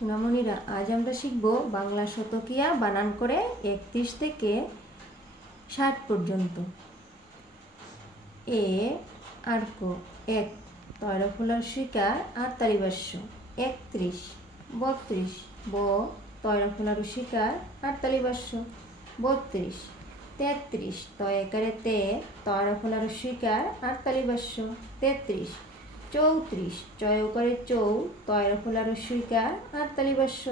সোনামণিরা, আজ আমরা শিখব বাংলা শতকিয়া বানান করে 31 থেকে 60 পর্যন্ত। এ আর্ক এক, তয়রফলার শিকার আর তালিবাস্য 31, 32, ব তয়রফলার শিকার আর তালিবাস্য 32, 33, তয়কারে তে তয়রফলার শিকার আর তালিবাস্য 33, 34, চয়কারে চৌ তয়রফলার শিকার আর তালিবাস্য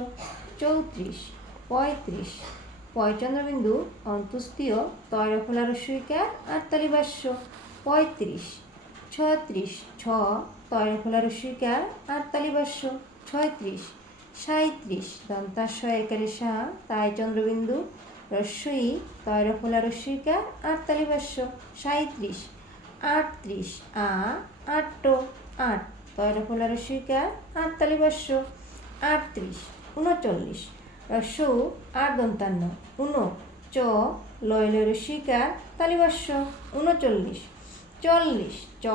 34, 35, পয়চন্দ্রবিন্দু অন্ত্যস্তীয় তয়রফলার শিকার আর তালিবাস্য 35, 36, ছ তয়রফলার শিকার আর তালিবাস্য 36, 37, দন্তাস্য একারে সা তাই চন্দ্রবিন্দু রস্যই তয়রফলার শিকার আর তালিবাস্য 37, 38, আ আট্ট 8, তয়রফলার শিকার আর তালিবাস্য 38, 39, রস্যৌ আর দন্তান্ন 19, চ লয়লের শিকার তালিবাস্য 39, 40, চ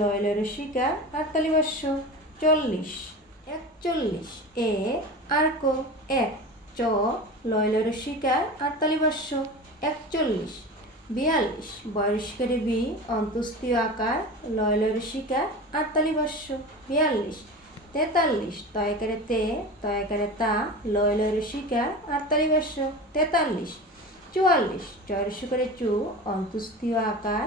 লয়লের শিকার আর তালিবাস্য 40, 41, এ আর্ক এক, চ লয়লের শিকার আর তালিবাস্য 41, 42, বয়স্কারে বি অন্ত্যস্তীয় আকার লয়লের শিকার আর তালিবাস্য 42, 43, তয়কারে তে তয়কারে তা লয়লের শিকার আর তালিবাস্য 43, 44, চয়রস্যকারে চু অন্ত্যস্তীয় আকার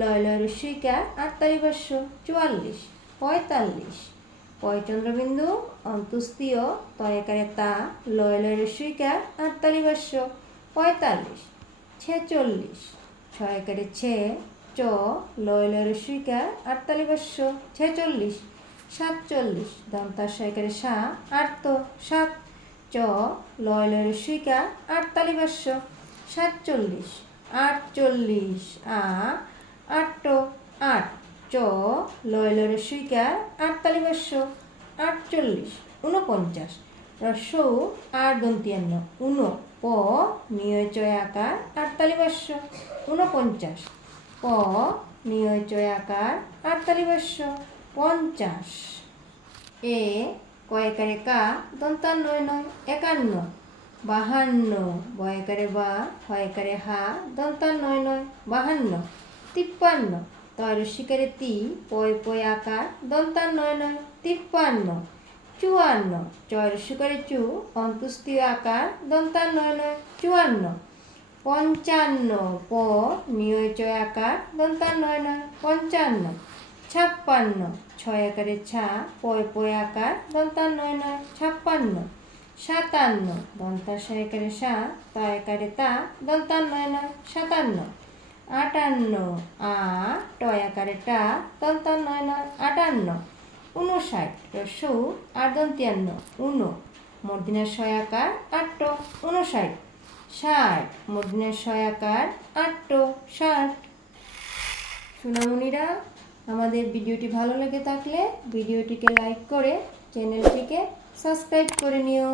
লয়লের শিকার আর তালিবাস্য 44, 45, পয়চন্দ্রবিন্দু অন্ত্যস্তীয় তয়কারে তা লয়লের শিকার আর তালিবাস্য 45, 46, ছয়কারে ছে চ লয়লের শিকার আর তালিবাস্য 46, 47, দন্তাশয়কারে সা আর্ত 7, চ লয়লের শিকার আর তালিবাস্য 47, 48, আ আট্ট 8, চ লয়লের শিকার আর তালিবাস্য 48, 49, রস্যৌ আর দন্তিয়ান্ন 19, প নিয়য় চয় আকার আর তালিবাস্য 49, প নিয়য় চয় আকার আর তালিবাস্য 50, এ কয়কারে কা দন্তান্নয় নয় 51, 52, বয়কারে বা হয়কারে হা দন্তান্নয় নয় 52, 53, তয়রস্যিকারে তি পয় পয় আকার দন্তান্নয় নয় 53, 54, চয়রস্যকারে চু অন্ত্যস্তীয় আকার দন্তান্নয় নয় 54, 55, প নিয়য় চয় আকার দন্তান্নয় নয় 55, 56, ছয় আকারে ছা পয় পয় আকার দন্তান্নয় নয় 56, 57, দন্তাশয়কারে সা তয়কারে তা দন্তান্নয় নয় 57, 58, আ টয়াকারে টা দন্তান্নয় নয় 58, 59, রস্যৌ আর দন্তিয়ান্ন 19, মূর্ধন্যের শয়াকার আট্ট 59, 60, মূর্ধন্যের শয়াকার আট্ট 60। সোনামণিরা, আমাদের ভিডিওটি ভালো লেগে থাকলে ভিডিওটিকে লাইক করে চ্যানেলটিকে সাবস্ক্রাইব করে নিও।